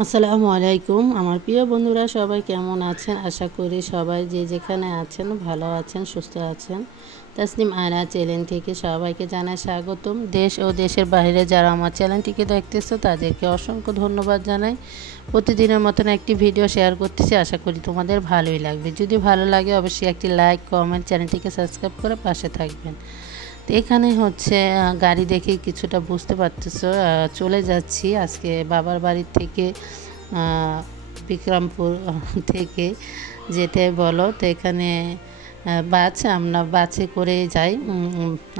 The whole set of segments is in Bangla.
আসসালামু আলাইকুম আমার প্রিয় বন্ধুরা সবাই কেমন আছেন। আশা করি সবাই যে যেখানে আছেন ভালো আছেন, সুস্থ আছেন। তাসনিম আয়রা চ্যানেল থেকে সবাইকে জানাই স্বাগতম। দেশ ও দেশের বাইরে যারা আমার চ্যানেলটিকে দেখতেছো তাদেরকে অসংখ্য ধন্যবাদ জানাই। প্রতিদিনের মতন একটি ভিডিও শেয়ার করতেছি, আশা করি তোমাদের ভালোই লাগবে। যদি ভালো লাগে অবশ্যই একটি লাইক, কমেন্ট, চ্যানেলটিকে সাবস্ক্রাইব করে পাশে থাকবেন। তো এখানে হচ্ছে গাড়ি দেখে কিছুটা বুঝতে পারতেছো, চলে যাচ্ছি আজকে বাবার বাড়ির থেকে বিক্রমপুর থেকে যেতে বলো। তো এখানে আমরা বাসে করে যাই।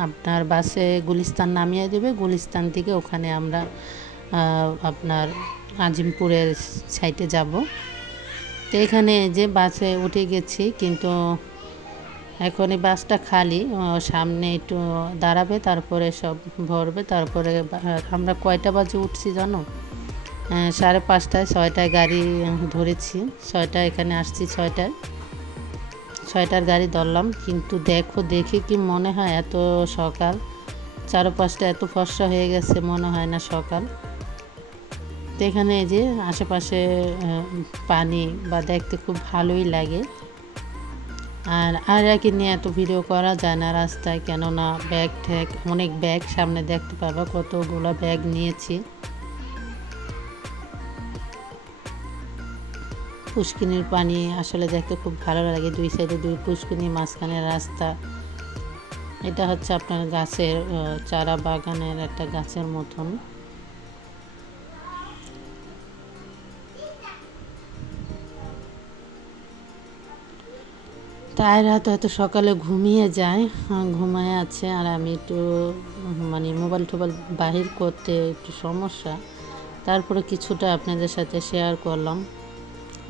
আপনার বাসে গুলিস্তান নামিয়ে দেবে, গুলিস্তান থেকে ওখানে আমরা আপনার আজিমপুরের সাইডে যাব। তো এখানে যে বাসে উঠে গেছি, কিন্তু এখন এই বাসটা খালি, সামনে একটু দাঁড়াবে তারপরে সব ভরবে। তারপরে আমরা কয়টা বাজে উঠছি জানো? 5:30, 6টায় গাড়ি ধরেছি। 6টায় এখানে আসছি, 6টার গাড়ি ধরলাম। কিন্তু দেখে কি মনে হয় এত সকাল, চারপাশটা এত ফর্সা হয়ে গেছে, মনে হয় না সকাল। তো এখানে যে আশেপাশে পানি বা দেখতে খুব ভালোই লাগে। আর একে নিয়ে এত ভিডিও করা যায় না রাস্তায়, কেননা অনেক ব্যাগ সামনে দেখতে পাবা, কতগুলো ব্যাগ নিয়েছি। পুষ্কিনির পানি আসলে দেখতে খুব ভালো লাগে, দুই সাইডে দুই পুষ্কিনি, মাঝখানে রাস্তা। এটা হচ্ছে আপনার গাছের চারা বাগানের একটা গাছের মতন। তাইরা তো এত সকালে ঘুমিয়ে যায়, ঘুমায় আছে। আর আমি একটু মোবাইল বাহির করতে একটু সমস্যা, তারপরে কিছুটা আপনাদের সাথে শেয়ার করলাম।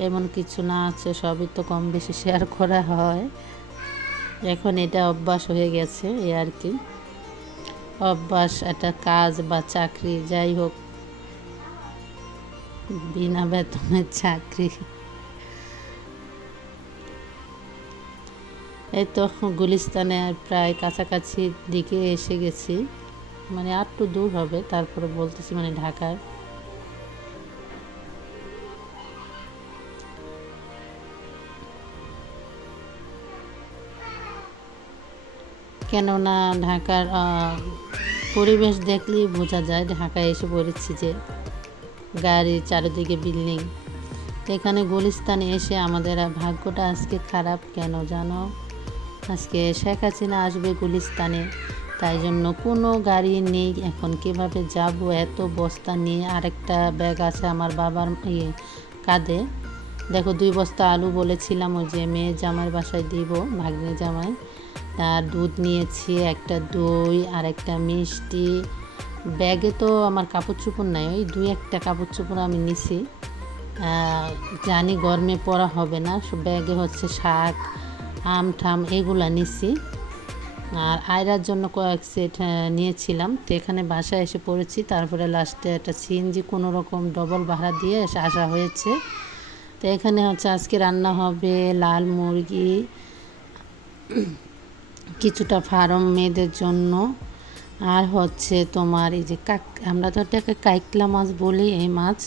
এমন কিছু না আছে, সবই তো কম বেশি শেয়ার করা হয়। এখন এটা অভ্যাস হয়ে গেছে, এই আর কি। অভ্যাস, একটা কাজ বা চাকরি, যাই হোক, বিনা বেতনের চাকরি। এই তো গুলিস্তানে প্রায় কাছাকাছি দিকে এসে গেছি, আর একটু দূর হবে, তারপরে বলতেছি ঢাকায়। কেননা ঢাকার পরিবেশ দেখলেই বোঝা যায় ঢাকায় এসে পড়েছি, যে গাড়ি চারিদিকে বিল্ডিং। এখানে গুলিস্তানে এসে আমাদের ভাগ্যটা আজকে খারাপ, কেন জানো? আজকে শেখ হাসিনা আসবে গুলিস্তানে, তাই জন্য কোনো গাড়ি নেই। এখন কিভাবে যাব এত বস্তা নিয়ে? আরেকটা ব্যাগ আছে আমার বাবার কাঁধে। দেখো, 2 বস্তা আলু বলেছিলাম ওই যে মেয়ে জামাই বাসায় দিব, ভাগ্নে জামাই। তার দুধ নিয়েছি, একটা দই আর একটা মিষ্টি। ব্যাগে তো আমার কাপড় চোপড় নাই, ওই 2-1টা কাপড় চোপড় আমি নিছি, জানি গরমে পরা হবে না। ব্যাগে হচ্ছে শাক, আম ঠাম এগুলা নিছি। আর আয়রার জন্য কয়েক সেট নিয়েছিলাম। তো এখানে বাসায় এসে পড়েছি, তারপরে লাস্টে একটা সিএনজি কোনো রকম ডবল ভাড়া দিয়ে আসা হয়েছে। তো এখানে হচ্ছে আজকে রান্না হবে লাল মুরগি, কিছুটা ফার্ম মেয়েদের জন্য, আর হচ্ছে তোমার এই যে আমরা তো এটাকে কাইকলা মাছ বলি, এই মাছ।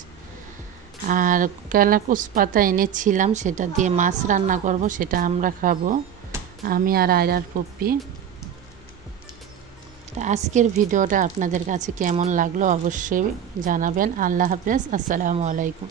আর কালাকুচ পাতা এনেছিলাম, সেটা দিয়ে মাছ রান্না করব, সেটা আমরা খাবো, আমি আর আয়রার পুপ্পি। তো আজকের ভিডিওটা আপনাদের কাছে কেমন লাগলো অবশ্যই জানাবেন। আল্লাহ হাফেজ, আসসালামু আলাইকুম।